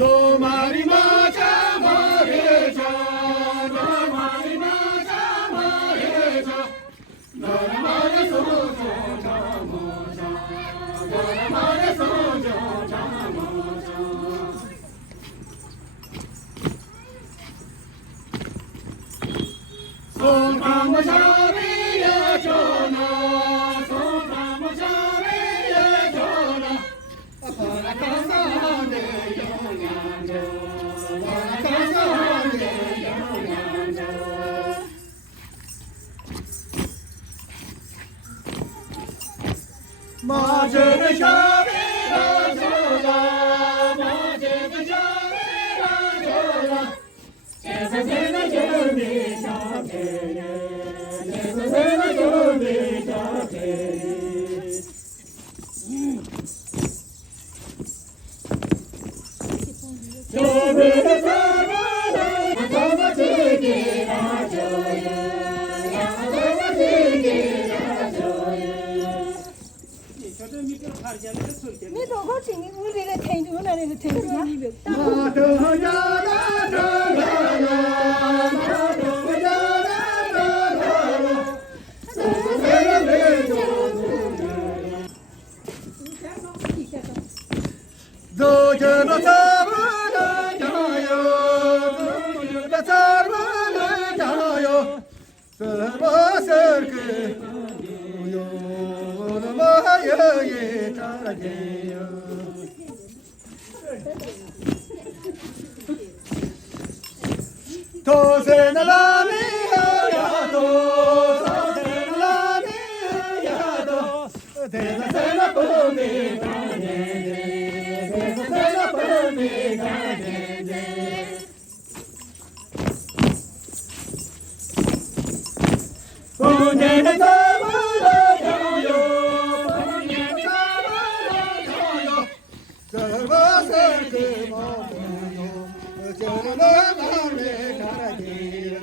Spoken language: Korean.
너 말이 맞아 말해줘 너 말이 맞아 말해줘 너랑 말해서 좋자 모자 너랑 말해서 좋자 모자 손 한번 잡이야 전화 손 한번 잡이야 전화 허락한 내 영양저 허락한 내 영양저 마제는 샤비라 저라 마제는 샤비라 저라 제사세나 저리 샤베레 제사세나 저리 샤베레 저를 사랑하는 담아주게 하줘요 담아주게 하줘요 你多好听，我这个听着那个听着呀。 너저너 잡으러 가요 너저너 잡으러 가요 서버설 그요 너마여기 따라게요 도세나라미 하야도 도세나라미 하야도 대나세나 봄이 가네 대나세나 봄이 가네 본예는 잡으러 가요 본예는 잡으러 가요 서버설 그 모두요 저는 마음에 가라게요